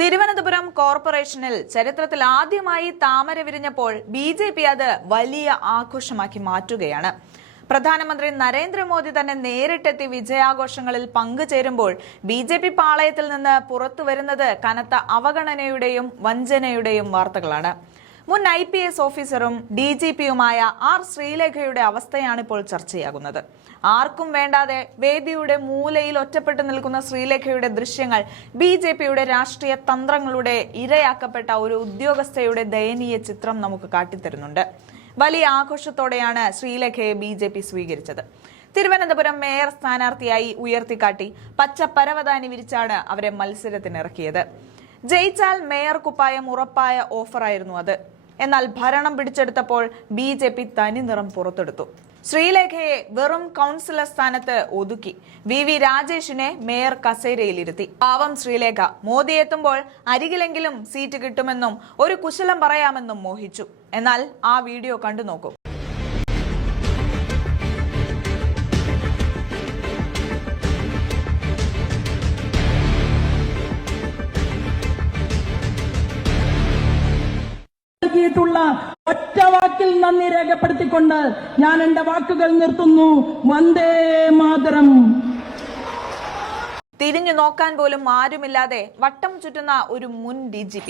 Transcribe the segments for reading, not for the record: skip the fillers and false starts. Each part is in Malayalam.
തിരുവനന്തപുരം കോർപ്പറേഷനിൽ ചരിത്രത്തിൽ ആദ്യമായി താമര വിരിഞ്ഞപ്പോൾ ബി.ജെ.പി. അത് വലിയ ആഘോഷമാക്കി മാറ്റുകയാണ്. പ്രധാനമന്ത്രി നരേന്ദ്രമോദി തന്നെ നേരിട്ടെത്തി വിജയാഘോഷങ്ങളിൽ പങ്കുചേരുമ്പോൾ ബി.ജെ.പി. പാളയത്തിൽ നിന്ന് പുറത്തുവരുന്നത് കനത്ത അവഗണനയുടെയും വഞ്ചനയുടെയും വാർത്തകളാണ്. മുൻ IPS ഓഫീസറും DGPയുമായ ആർ ശ്രീലേഖയുടെ അവസ്ഥയാണിപ്പോൾ ചർച്ചയാകുന്നത്. ആർക്കും വേണ്ടാതെ വേദിയുടെ മൂലയിൽ ഒറ്റപ്പെട്ടു നിൽക്കുന്ന ശ്രീലേഖയുടെ ദൃശ്യങ്ങൾ ബി.ജെ.പിയുടെ രാഷ്ട്രീയ തന്ത്രങ്ങളുടെ ഇരയാക്കപ്പെട്ട ഒരു ഉദ്യോഗസ്ഥയുടെ ദയനീയ ചിത്രം നമുക്ക് കാട്ടിത്തരുന്നുണ്ട്. വലിയ ആഘോഷത്തോടെയാണ് ശ്രീലേഖയെ ബി.ജെ.പി. സ്വീകരിച്ചത്. തിരുവനന്തപുരം മേയർ സ്ഥാനാർത്ഥിയായി ഉയർത്തിക്കാട്ടി പച്ച പരവതാനി വിരിച്ചാണ് അവരെ മത്സരത്തിനിറക്കിയത്. ജയിച്ചാൽ മേയർ കുപ്പായം ഉറപ്പായ ഓഫറായിരുന്നു അത്. എന്നാൽ ഭരണം പിടിച്ചെടുത്തപ്പോൾ ബി.ജെ.പി. തനി നിറം പുറത്തെടുത്തു. ശ്രീലേഖയെ വെറും കൗൺസിലർ സ്ഥാനത്ത് ഒതുക്കി. VV രാജേഷിനെ മേയർ കസേരയിലിരുത്തി. പാവം ശ്രീലേഖ മോദി എത്തുമ്പോൾ അരികിലെങ്കിലും സീറ്റ് കിട്ടുമെന്നും ഒരു കുശലം പറയാമെന്നും മോഹിച്ചു. എന്നാൽ ആ വീഡിയോ കണ്ടു നോക്കൂ. ഒറ്റ വാക്കിൽ നന്ദി രേഖപ്പെടുത്തിക്കൊണ്ട് ഞാൻ എന്റെ വാക്കുകൾ നിർത്തുന്നു. വന്ദേ മാതരം. തിരിഞ്ഞു നോക്കാൻ പോലും ആരുമില്ലാതെ വട്ടം ചുറ്റുന്ന ഒരു മുൻ DGP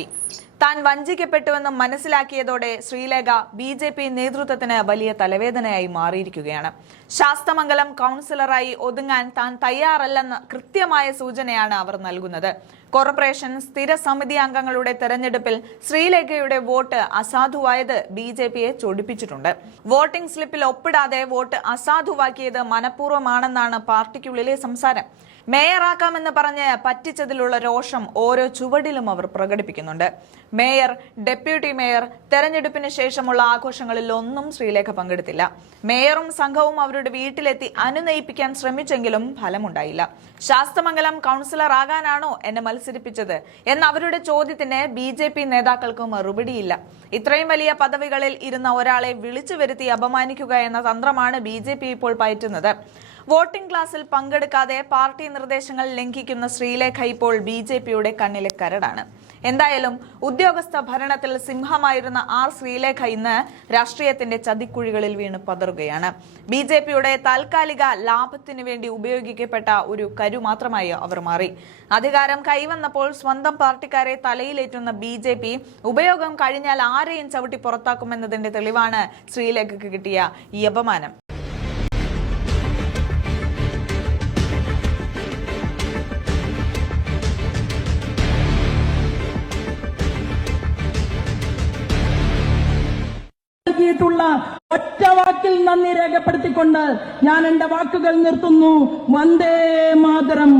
താൻ വഞ്ചിക്കപ്പെട്ടുവെന്ന് മനസ്സിലാക്കിയതോടെ ശ്രീലേഖ ബി.ജെ.പി. നേതൃത്വത്തിന് വലിയ തലവേദനയായി മാറിയിരിക്കുകയാണ്. ശാസ്തമംഗലം കൗൺസിലറായി ഒതുങ്ങാൻ താൻ തയ്യാറല്ലെന്ന കൃത്യമായ സൂചനയാണ് അവർ നൽകുന്നത്. കോർപ്പറേഷൻ സ്ഥിര സമിതി അംഗങ്ങളുടെ തെരഞ്ഞെടുപ്പിൽ ശ്രീലേഖയുടെ വോട്ട് അസാധുവായത് ബി.ജെ.പിയെ ചൊടിപ്പിച്ചിട്ടുണ്ട്. വോട്ടിംഗ് സ്ലിപ്പിൽ ഒപ്പിടാതെ വോട്ട് അസാധുവാക്കിയത് മനഃപൂർവ്വമാണെന്നാണ് പാർട്ടിക്കുള്ളിലെ സംസാരം. മേയറാക്കാമെന്ന് പറഞ്ഞ് പറ്റിച്ചതിലുള്ള രോഷം ഓരോ ചുവടിലും അവർ പ്രകടിപ്പിക്കുന്നുണ്ട്. മേയർ, ഡെപ്യൂട്ടി മേയർ തെരഞ്ഞെടുപ്പിന് ശേഷമുള്ള ആഘോഷങ്ങളിൽ ഒന്നും ശ്രീലേഖ പങ്കെടുത്തില്ല. മേയറും സംഘവും അവരുടെ വീട്ടിലെത്തി അനുനയിപ്പിക്കാൻ ശ്രമിച്ചെങ്കിലും ഫലമുണ്ടായില്ല. ശാസ്തമംഗലം കൗൺസിലർ ആകാനാണോ എന്നെ മത്സരിപ്പിച്ചത് എന്ന അവരുടെ ചോദ്യത്തിന് ബി.ജെ.പി. നേതാക്കൾക്ക് മറുപടിയില്ല. ഇത്രയും വലിയ പദവികളിൽ ഇരുന്ന ഒരാളെ വിളിച്ചു വരുത്തി അപമാനിക്കുക എന്ന തന്ത്രമാണ് ബി.ജെ.പി. ഇപ്പോൾ പയറ്റുന്നത്. വോട്ടിംഗ് ക്ലാസ്സിൽ പങ്കെടുക്കാതെ പാർട്ടി നിർദ്ദേശങ്ങൾ ലംഘിക്കുന്ന ശ്രീലേഖ ഇപ്പോൾ ബി.ജെ.പിയുടെ കണ്ണിലെ കരടാണ്. എന്തായാലും ഉദ്യോഗസ്ഥ ഭരണത്തിൽ സിംഹമായിരുന്ന ആർ ശ്രീലേഖ ഇന്ന് രാഷ്ട്രീയത്തിന്റെ ചതിക്കുഴികളിൽ വീണ് പതറുകയാണ്. ബി.ജെ.പിയുടെ താൽക്കാലിക ലാഭത്തിനു വേണ്ടി ഉപയോഗിക്കപ്പെട്ട ഒരു കരു മാത്രമായി അവർ മാറി. അധികാരം കൈവന്നപ്പോൾ സ്വന്തം പാർട്ടിക്കാരെ തലയിലേറ്റുന്ന ബി.ജെ.പി. ഉപയോഗം കഴിഞ്ഞാൽ ആരെയും ചവിട്ടി പുറത്താക്കുമെന്നതിന്റെ തെളിവാണ് ശ്രീലേഖയ്ക്ക് കിട്ടിയ ഈ അപമാനം. ഒറ്റ വാക്കിൽ നന്ദി രേഖപ്പെടുത്തിക്കൊണ്ട് ഞാൻ എന്റെ വാക്കുകൾ നിർത്തുന്നു. വന്ദേ മാതരം.